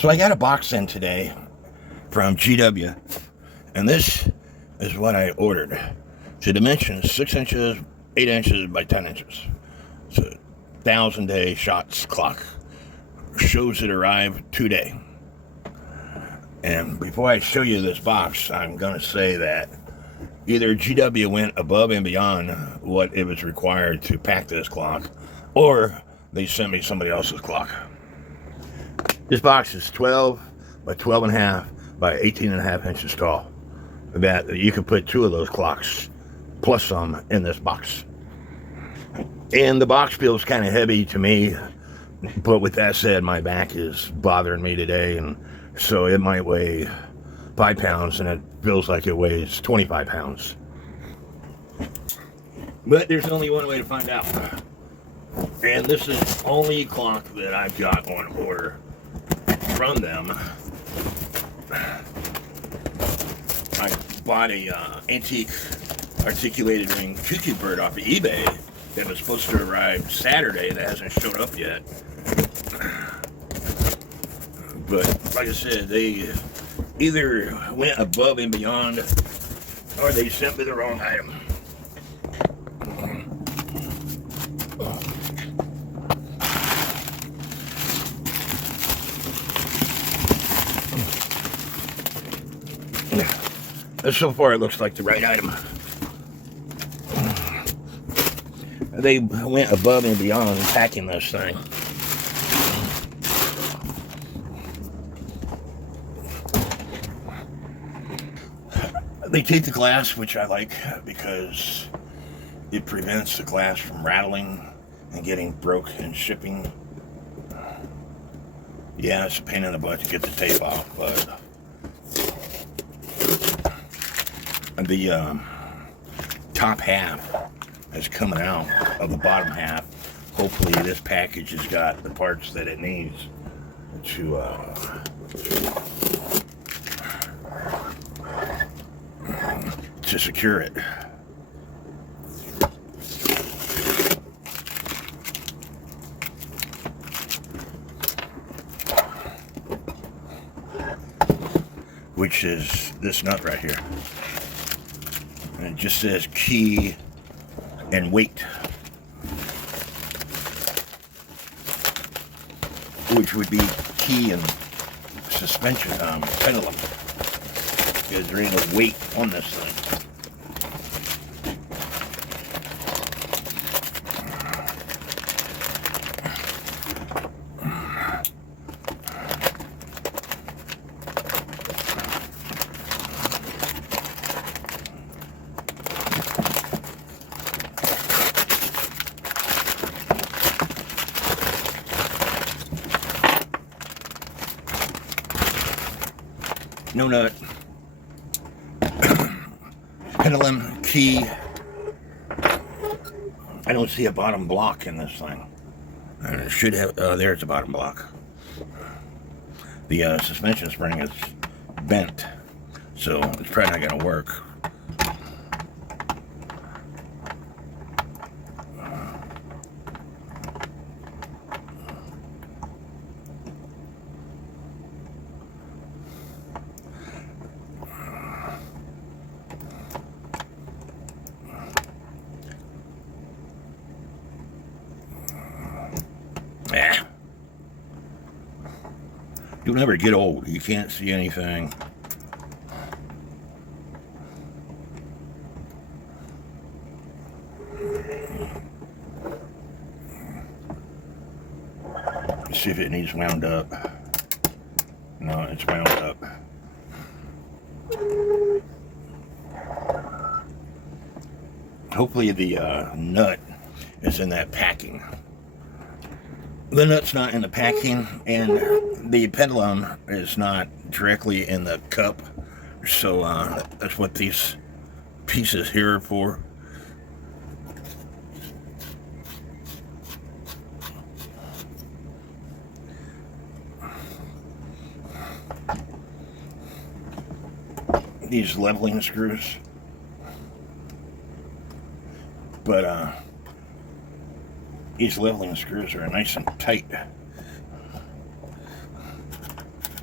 So I got a box in today from GW, and this is what I ordered. The dimensions 6 inches, 8 inches by 10 inches. It's a 1,000-day Schatz clock. Shows it arrived today. And before I show you this box, I'm going to say that either GW went above and beyond what it was required to pack this clock, or they sent me somebody else's clock. This box is 12 by 12 and a half by 18 and a half inches tall. That you can put 2 of those clocks plus some in this box. And the box feels kind of heavy to me, but with that said, my back is bothering me today, and so it might weigh 5 pounds, and it feels like it weighs 25 pounds. But there's only one way to find out. And this is the only clock that I've got on order from them. I bought a antique articulated ring cuckoo bird off of eBay that was supposed to arrive Saturday that hasn't showed up yet. But like I said, they either went above and beyond, or they sent me the wrong item. So far, it looks like the right item. They went above and beyond packing this thing. They take the glass, which I like because it prevents the glass from rattling and getting broke in shipping. Yeah, it's a pain in the butt to get the tape off, but the top half is coming out of the bottom half. Hopefully this package has got the parts that it needs to secure it. Which is this nut right here. And it just says key and weight, which would be key and suspension pendulum, because there ain't no weight on this thing. No nut. Pendulum, key. I don't see a bottom block in this thing. It should have, there's the bottom block. The suspension spring is bent, so it's probably not going to work. You'll never get old. You can't see anything. Let's see if it needs wound up. No, it's wound up. Hopefully the nut is in that packing. The nut's not in the packing, and the pendulum is not directly in the cup, so that's what these pieces here are for. These leveling screws, but these leveling screws are nice and tight.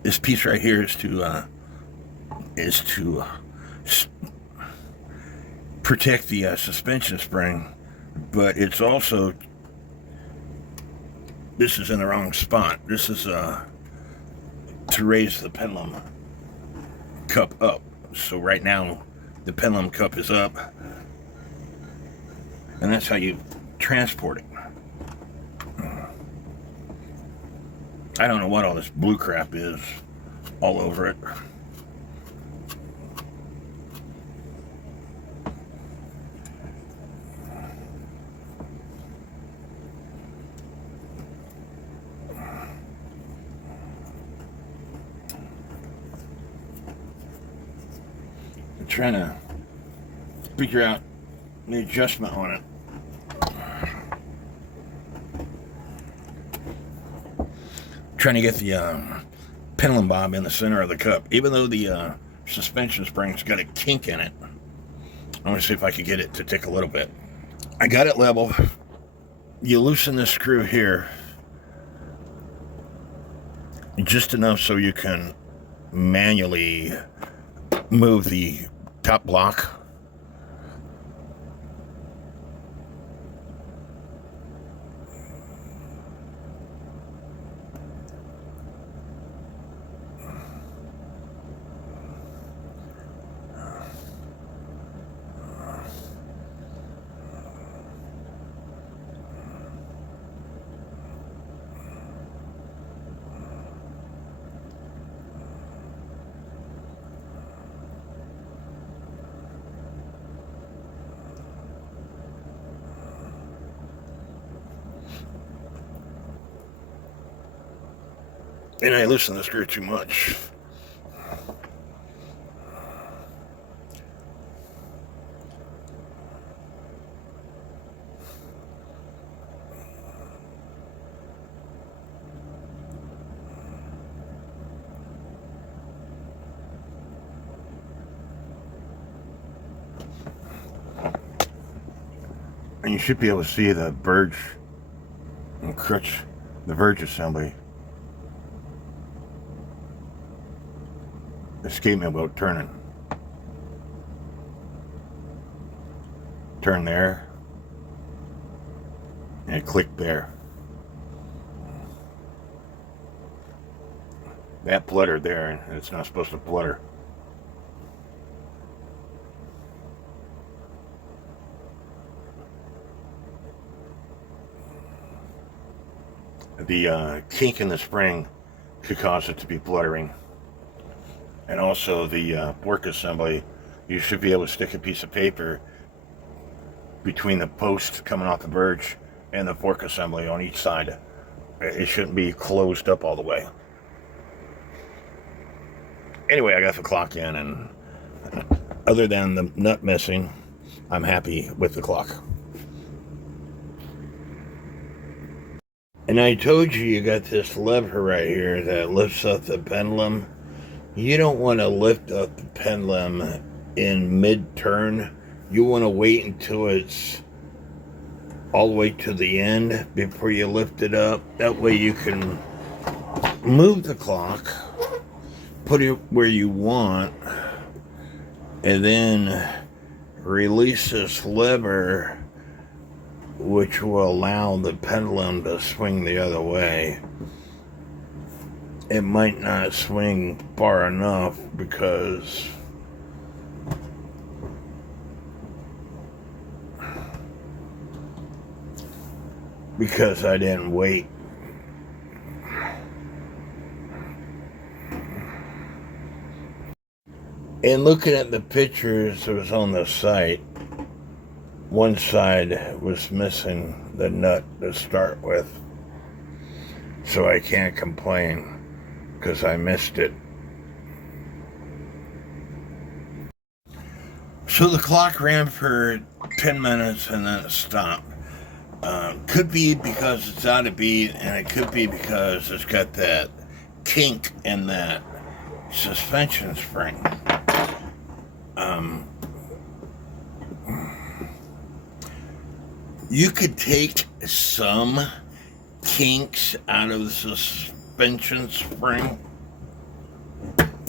This piece right here is to protect the suspension spring, but it's also, this is in the wrong spot. This is to raise the pendulum cup up. So right now the pendulum cup is up, and that's how you transport it. I don't know what all this blue crap is all over it. I'm trying to figure out the adjustment on it. Trying to get the pendulum bob in the center of the cup, even though the suspension spring's got a kink in it. I want to see if I can get it to tick a little bit. I got it level. You loosen this screw here just enough so you can manually move the top block. And I loosen the screw too much. And you should be able to see the verge and crutch, the verge assembly. Escape me about turning. Turn there. And click there. That bluttered there, and it's not supposed to blutter. The kink in the spring could cause it to be bluttering. And also the work assembly, you should be able to stick a piece of paper between the post coming off the verge and the fork assembly on each side. It shouldn't be closed up all the way. Anyway, I got the clock in, and other than the nut missing, I'm happy with the clock. And I told you got this lever right here that lifts up the pendulum. You don't want to lift up the pendulum in mid-turn. You want to wait until it's all the way to the end before you lift it up. That way you can move the clock, put it where you want, and then release this lever, which will allow the pendulum to swing the other way. It might not swing far enough because I didn't wait. And looking at the pictures that was on the site, one side was missing the nut to start with. So I can't complain, because I missed it. So the clock ran for 10 minutes and then it stopped. Could be because it's out of beat, and it could be because it's got that kink in that suspension spring. You could take some kinks out of the suspension spring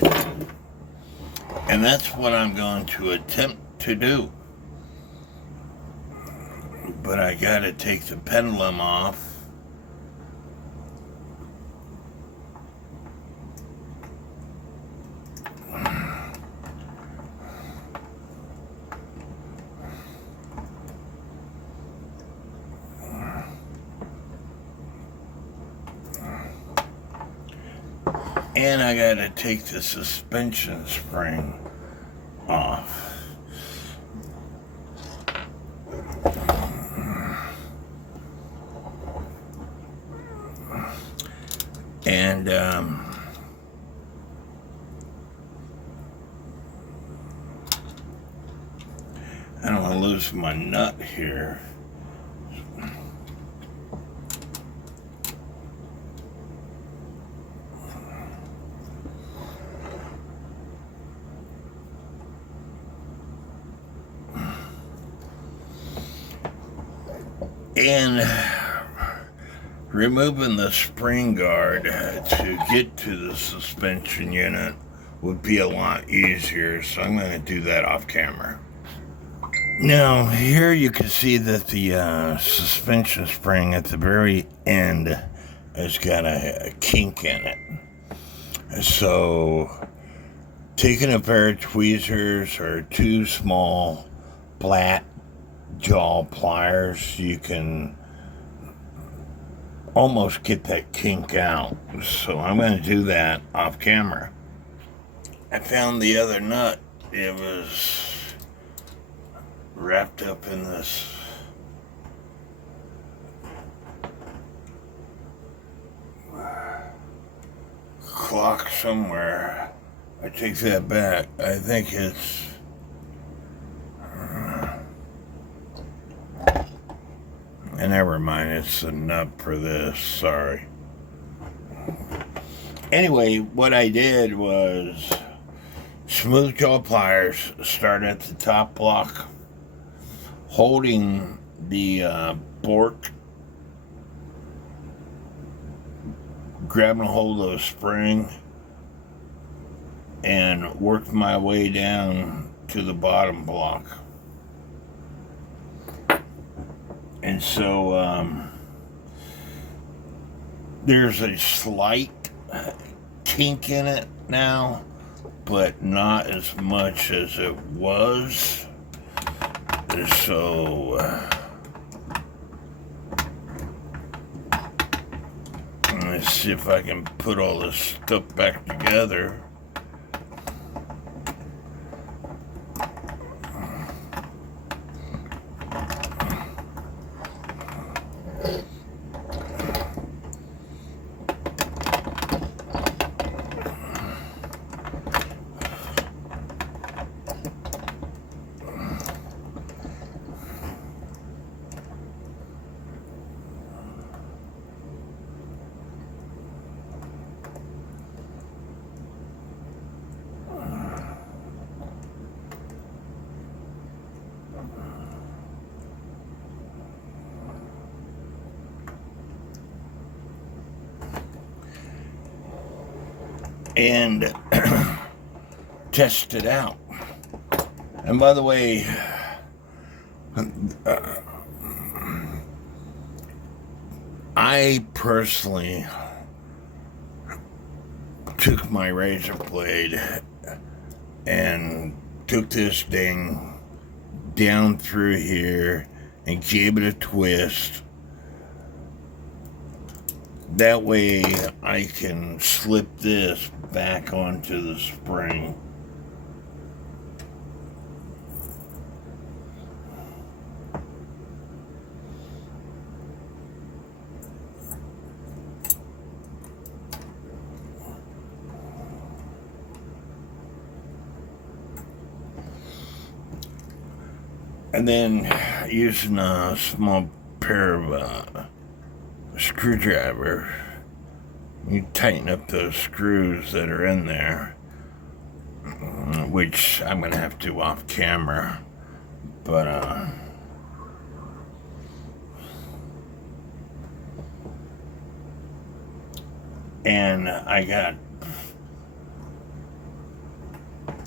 And that's what I'm going to attempt to do. But I gotta take the pendulum off. And I gotta take the suspension spring off. And I don't want to lose my nut here. And removing the spring guard to get to the suspension unit would be a lot easier, so I'm going to do that off camera. Now, here you can see that the suspension spring at the very end has got a kink in it. So, taking a pair of tweezers or two small flat jaw pliers, you can almost get that kink out. So I'm going to do that off camera. I found the other nut. It was wrapped up in this clock somewhere. I take that back. I think it's and never mind, it's a nut for this, sorry. Anyway, what I did was smooth jaw pliers, start at the top block, holding the fork, grabbing a hold of the spring, and worked my way down to the bottom block. And so there's a slight kink in it now, but not as much as it was. So let's see if I can put all this stuff back together. And test it out. And by the way, I personally took my razor blade and took this thing down through here and gave it a twist. That way I can slip this back onto the spring. And then using a small pair of screwdriver, you tighten up those screws that are in there, which I'm gonna have to do off camera, but and I got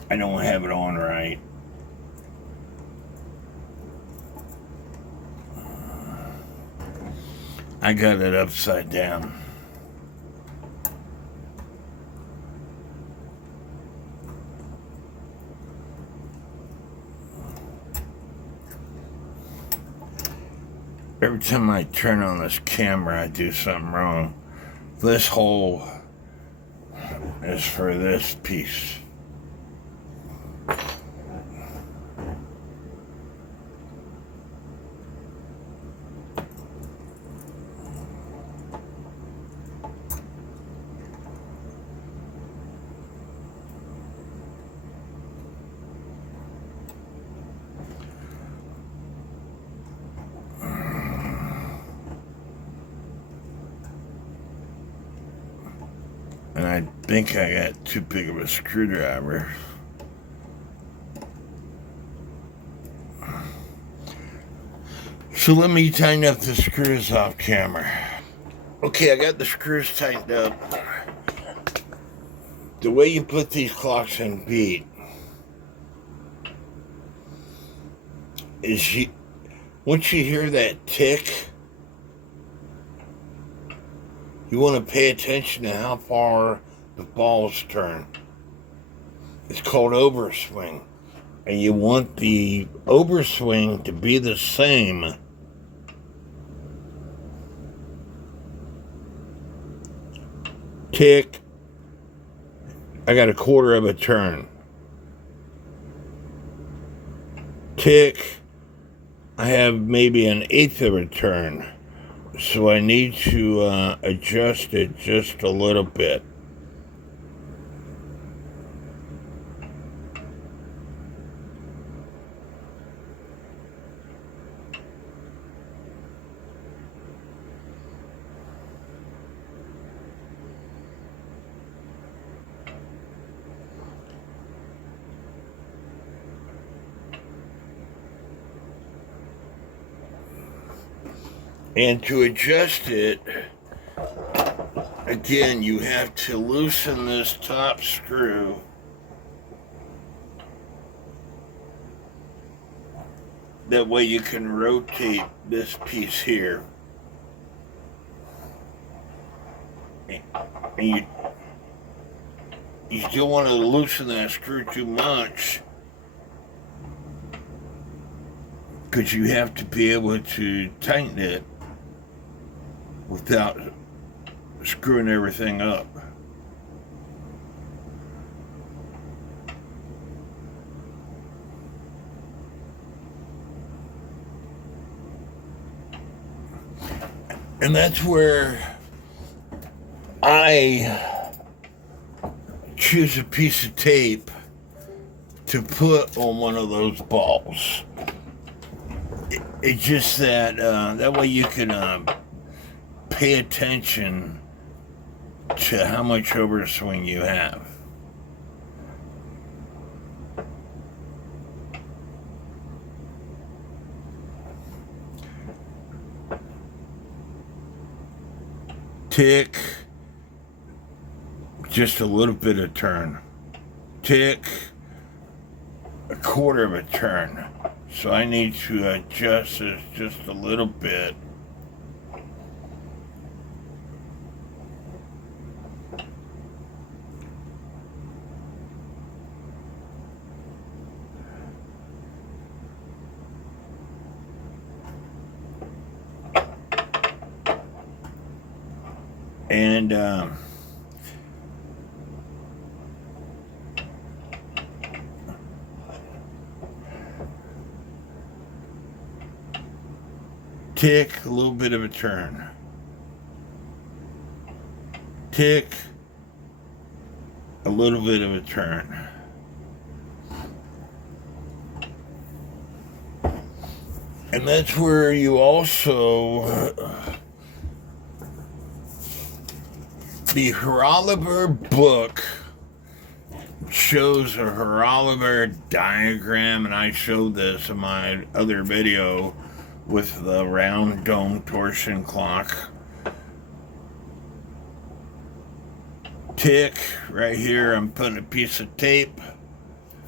I don't have it on right. I got it upside down. Every time I turn on this camera, I do something wrong. This hole is for this piece. And I think I got too big of a screwdriver. So let me tighten up the screws off camera. Okay, I got the screws tightened up. The way you put these clocks in beat is once you hear that tick, you want to pay attention to how far the balls turn. It's called overswing. And you want the overswing to be the same tick. I got a quarter of a turn. Tick. I have maybe an eighth of a turn. So I need to adjust it just a little bit. And to adjust it, again, you have to loosen this top screw. That way you can rotate this piece here. And you don't want to loosen that screw too much, because you have to be able to tighten it without screwing everything up. And that's where I choose a piece of tape to put on one of those balls. It's just that that way you can pay attention to how much overswing you have. Tick, just a little bit of turn. Tick, a quarter of a turn. So I need to adjust this just a little bit. And tick, a little bit of a turn. Tick, a little bit of a turn. And that's where you also, the horolovar book shows a horolovar diagram, and I showed this in my other video with the round dome torsion clock. Tick, right here I'm putting a piece of tape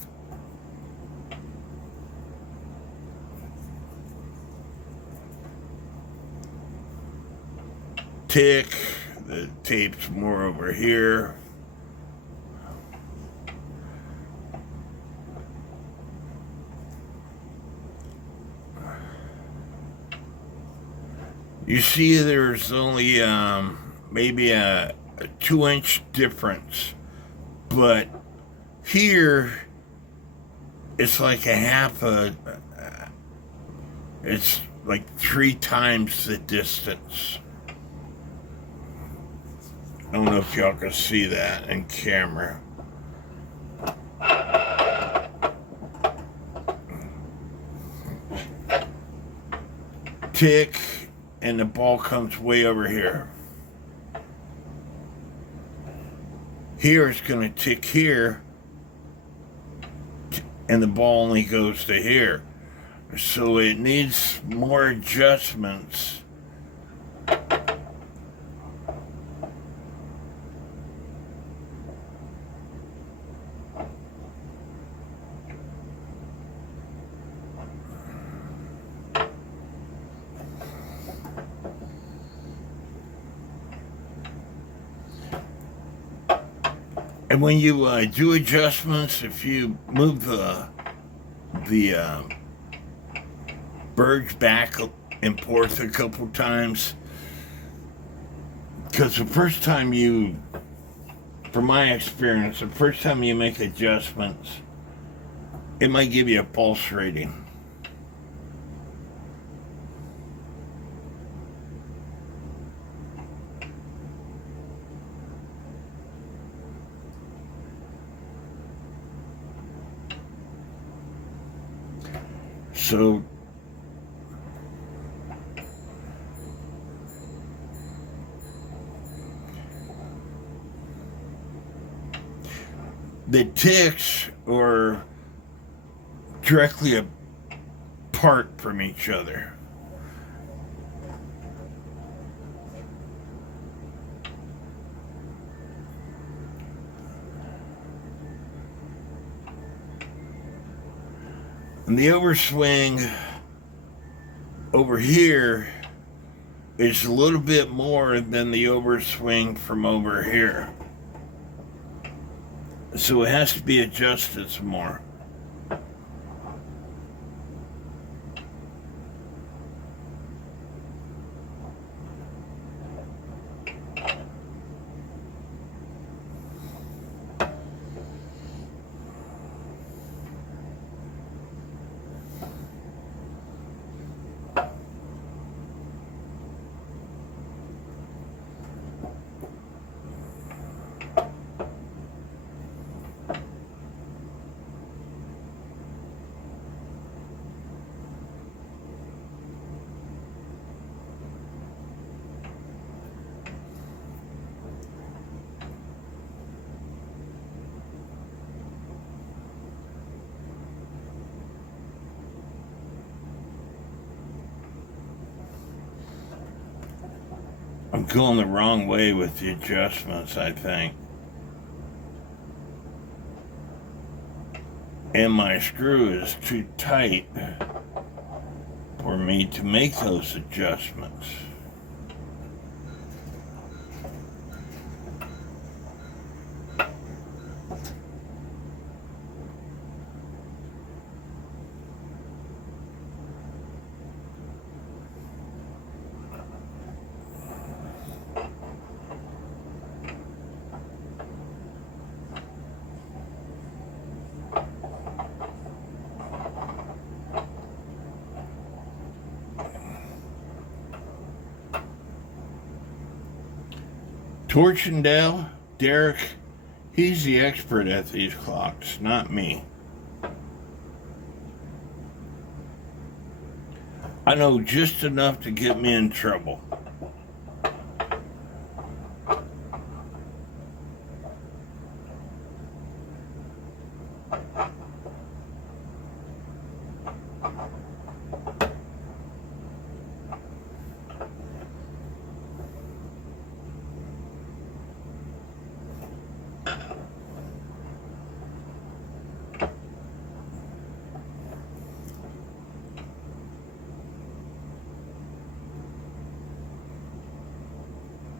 tick. The tape's more over here. You see there's only maybe a 2-inch difference, but here it's like it's like 3 times the distance. I don't know if y'all can see that in camera. Tick, and the ball comes way over here. Here it's going to tick here, and the ball only goes to here. So it needs more adjustments. And when you do adjustments, if you move the burge back and forth a couple times, because the first time from my experience, the first time you make adjustments, it might give you a pulse rating. So the ticks are directly apart from each other. And the overswing over here is a little bit more than the overswing from over here. So it has to be adjusted some more. I'm going the wrong way with the adjustments, I think. And my screw is too tight for me to make those adjustments. Torsion Derek, he's the expert at these clocks, not me. I know just enough to get me in trouble.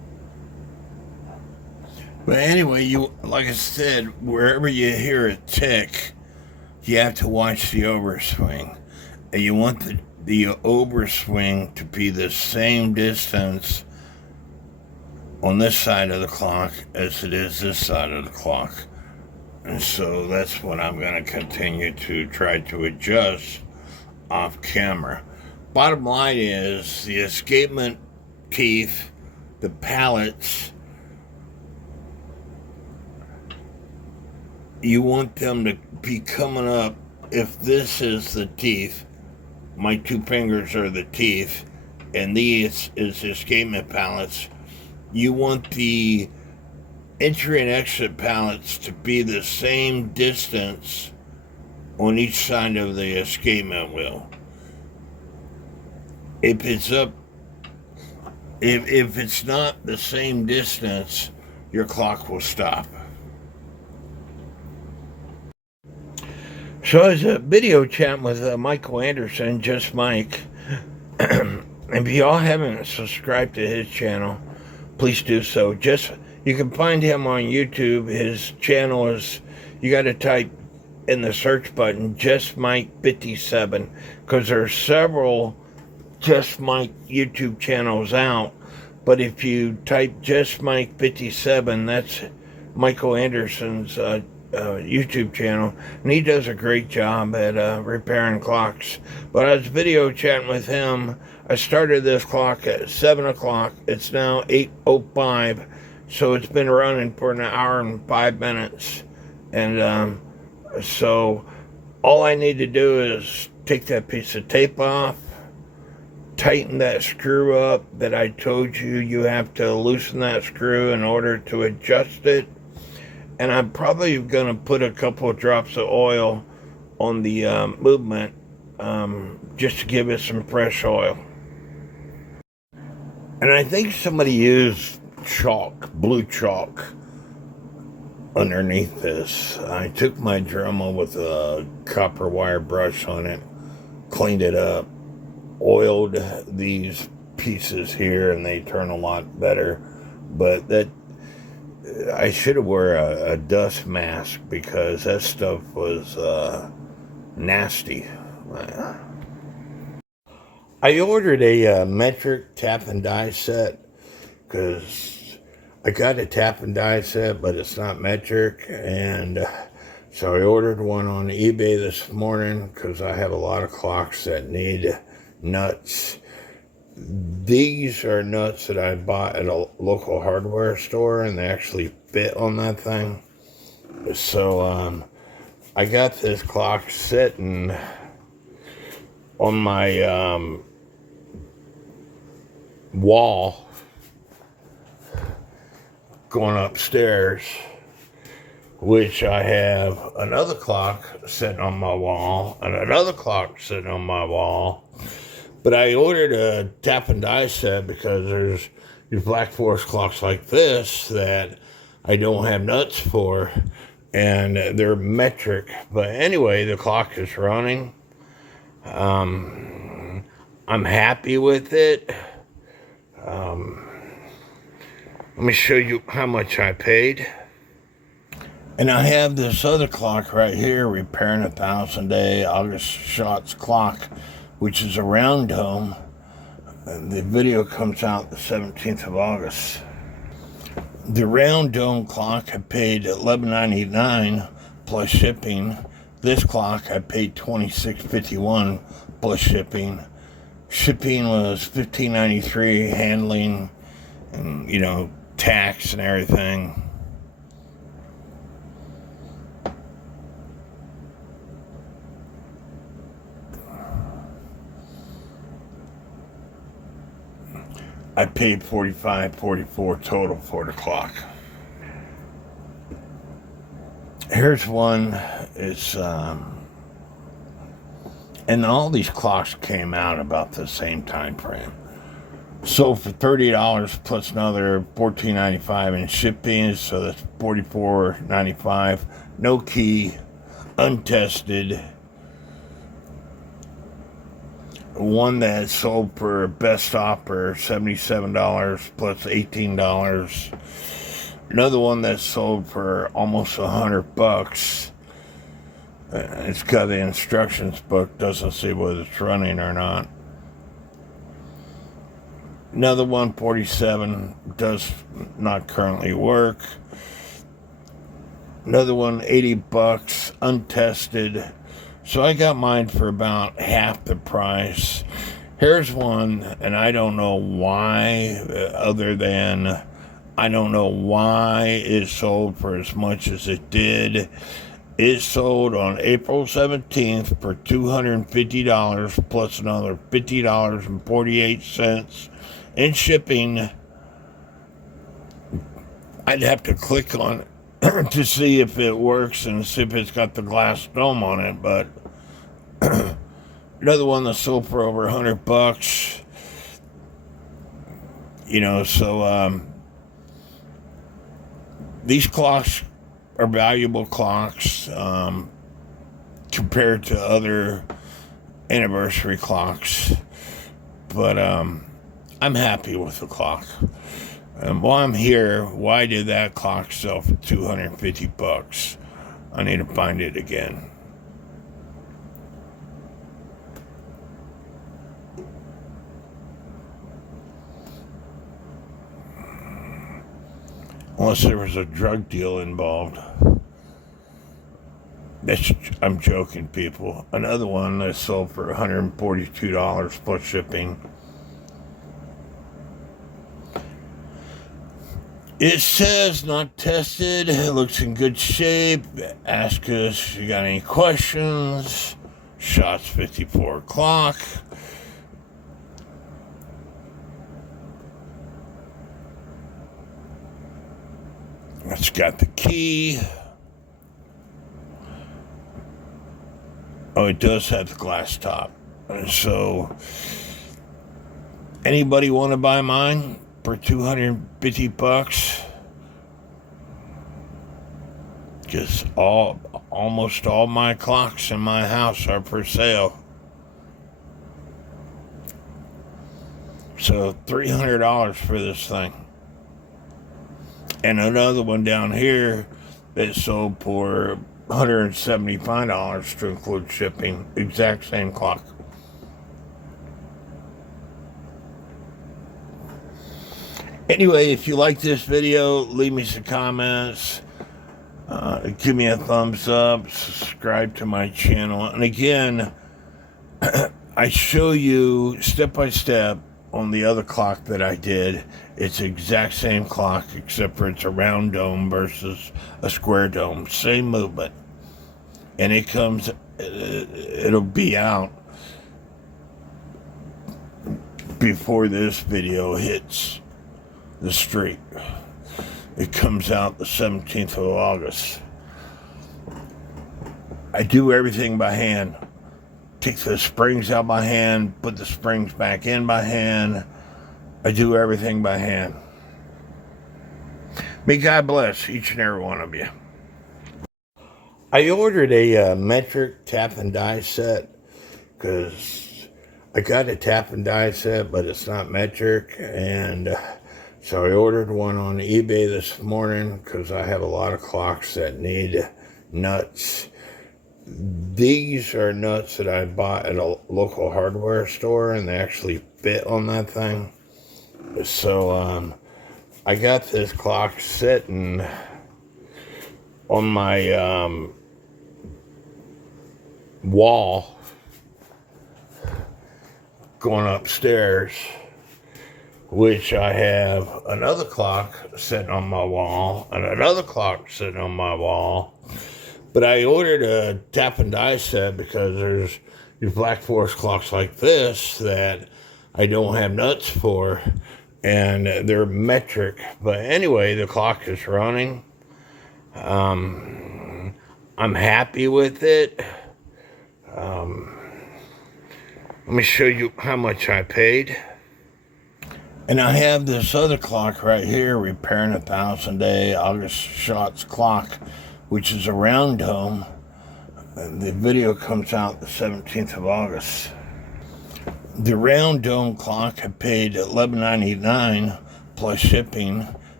But anyway, like I said, wherever you hear a tick, you have to watch the overswing. And you want the overswing to be the same distance on this side of the clock as it is this side of the clock. And so that's what I'm going to continue to try to adjust off camera. Bottom line is the escapement teeth, the pallets, you want them to be coming up. If this is the teeth, my two fingers are the teeth, and these is the escapement pallets, you want the entry and exit pallets to be the same distance on each side of the escapement wheel. If it's up, if it's not the same distance, your clock will stop. So I was a video chat with Michael Anderson, Just Mike. If y'all haven't subscribed to his channel, please do so. You can find him on YouTube. His channel is, you got to type in the search button, Just Mike 57, because there's several Just Mike YouTube channels out. But if you type Just Mike 57, that's Michael Anderson's YouTube channel, and he does a great job at repairing clocks. But I was video chatting with him. I started this clock at 7 o'clock. It's now 8:05, so it's been running for an hour and 5 minutes. And so all I need to do is take that piece of tape off, tighten that screw up that I told you. You have to loosen that screw in order to adjust it. And I'm probably going to put a couple of drops of oil on the movement just to give it some fresh oil. And I think somebody used chalk, blue chalk, underneath this. I took my Dremel with a copper wire brush on it, cleaned it up, oiled these pieces here, and they turn a lot better. But I should have wore a dust mask because that stuff was nasty. I ordered a metric tap and die set because I got a tap and die set, but it's not metric. And so I ordered one on eBay this morning because I have a lot of clocks that need nuts. These are nuts that I bought at a local hardware store, and they actually fit on that thing. So I got this clock sitting on my wall going upstairs, which I have another clock sitting on my wall and another clock sitting on my wall. But I ordered a tap and die set because there's these Black Forest clocks like this that I don't have nuts for, and they're metric. But anyway, the clock is running. I'm happy with it. Let me show you how much I paid. And I have this other clock right here, repairing 1,000-day Aug Schatz clock, which is a round dome. The video comes out the 17th of August. The round dome clock I paid $11.99 plus shipping. This clock I paid $26.51 plus shipping. Shipping was $15.93, handling and tax and everything. I paid $45.44 total for the clock. Here's one. It's and all these clocks came out about the same time frame. So for $30 plus another $14.95 in shipping, so that's $44.95. No key, untested. One that sold for best offer, $77 plus $18 Another one that sold for almost $100. It's got the instructions book, doesn't see whether it's running or not. Another one, 47, does not currently work. Another one, $80, untested. So I got mine for about half the price. Here's one, and I don't know why, other than I don't know why it sold for as much as it did. It sold on April 17th for $250 plus another $50.48 in shipping. I'd have to click on it to see if it works and see if it's got the glass dome on it, but another one that sold for over $100. You know, so these clocks are valuable clocks compared to other anniversary clocks, but I'm happy with the clock. And while I'm here, why did that clock sell for $250? I need to find it again. Unless there was a drug deal involved. I'm joking, people. Another one that sold for $142 plus shipping. It says not tested. It looks in good shape. Ask us if you got any questions. Shots 54 o'clock. It's got the key. Oh, it does have the glass top. So, anybody want to buy mine for $250? Because almost all my clocks in my house are for sale. So, $300 for this thing. And another one down here that sold for $175 to include shipping. Exact same clock. Anyway, if you like this video, leave me some comments. Give me a thumbs up. Subscribe to my channel. And again, I show you step by step on the other clock that I did. It's the exact same clock, except for it's a round dome versus a square dome. Same movement. And it comes, it'll be out before this video hits the street. It comes out the 17th of August. I do everything by hand. Take the springs out by hand, put the springs back in by hand. I do everything by hand. May God bless each and every one of you. I ordered a metric tap and die set because I got a tap and die set, but it's not metric. And so I ordered one on eBay this morning because I have a lot of clocks that need nuts. These are nuts that I bought at a local hardware store, and they actually fit on that thing. So I got this clock sitting on my wall going upstairs, which I have another clock sitting on my wall and another clock sitting on my wall. But I ordered a tap and die set because there's these Black Forest clocks like this that I don't have nuts for, and they're metric. But anyway, the clock is running. I'm happy with it. Let me show you how much I paid. And I have this other clock right here, Repairing 1,000 Day Aug Schatz clock, which is a round dome. The video comes out the 17th of August. The round dome clock I paid $11.99 plus shipping.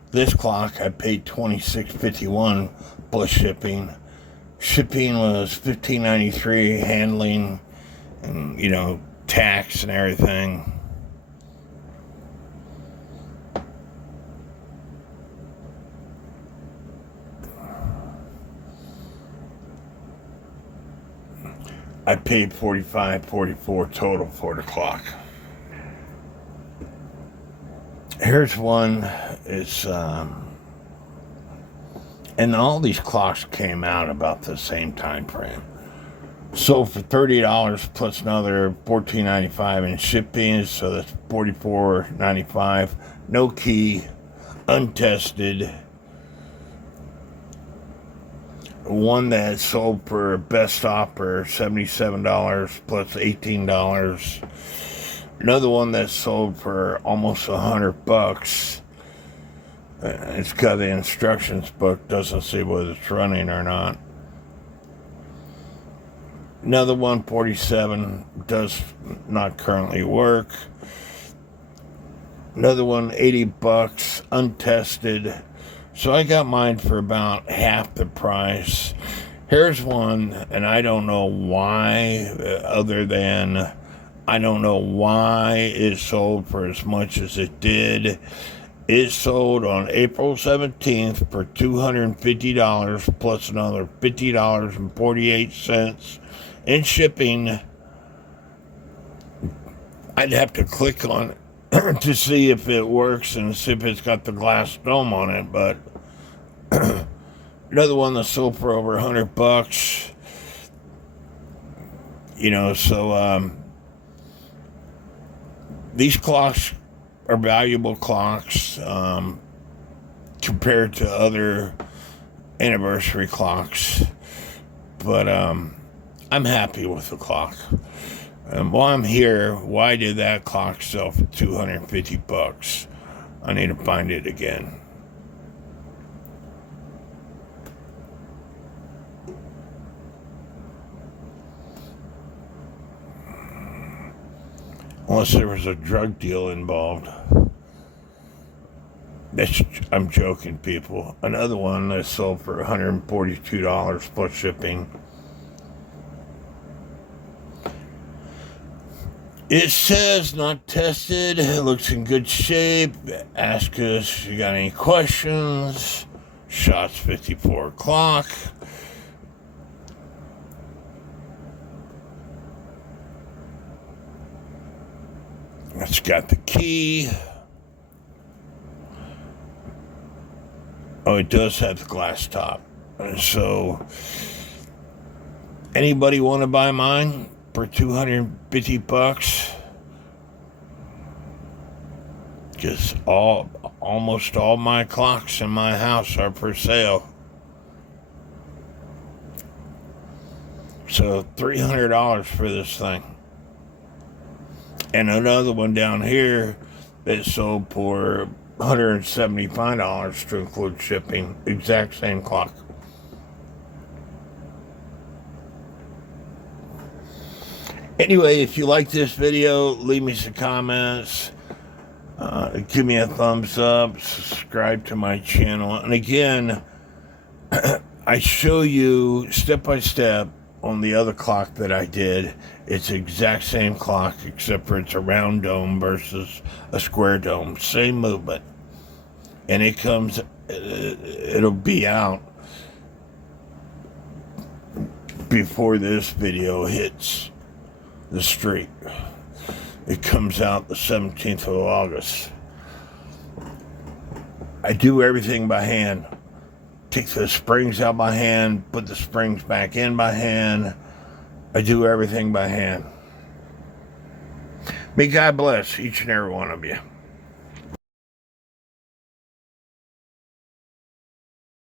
This clock I paid $26.51 plus shipping. Shipping was $15.93, handling and, you know, tax and everything. I paid $45.44 total for the clock. Here's one. It's and all these clocks came out about the same time frame. Sold for $30 plus another $14.95 in shipping, so that's $44.95. No key, untested. One that sold for best offer, $77 plus $18. Another one that sold for almost $100. It's got the instructions book, doesn't say whether it's running or not. Another one, $47, does not currently work. Another one, $80, untested. So I got mine for about half the price. Here's one, and I don't know why, other than I don't know why it sold for as much as it did. It sold on April 17th for $250 plus another $50.48 in shipping. I'd have to click on it to see if it works and see if it's got the glass dome on it, but another one that sold for over $100. You know, so these clocks are valuable clocks compared to other anniversary clocks, but I'm happy with the clock. And while I'm here, why did that clock sell for $250? I need to find it again. Unless there was a drug deal involved. I'm joking, people. Another one that sold for $142 plus shipping. It says not tested. It looks in good shape. Ask us if you got any questions. Schatz 54 clock. It's got the key. Oh, it does have the glass top. So, anybody want to buy mine for $250? Because almost all my clocks in my house are for sale. So $300 for this thing. And another one down here that sold for $175 to include shipping. Exact same clock. Anyway, if you like this video, leave me some comments. Give me a thumbs up. Subscribe to my channel. And again, I show you step by step on the other clock that I did. It's the exact same clock, except for it's a round dome versus a square dome. Same movement. And it comes, it'll be out before this video hits the street. It comes out the 17th of August. I do everything by hand. Take the springs out by hand, put the springs back in by hand. I do everything by hand. May God bless each and every one of you.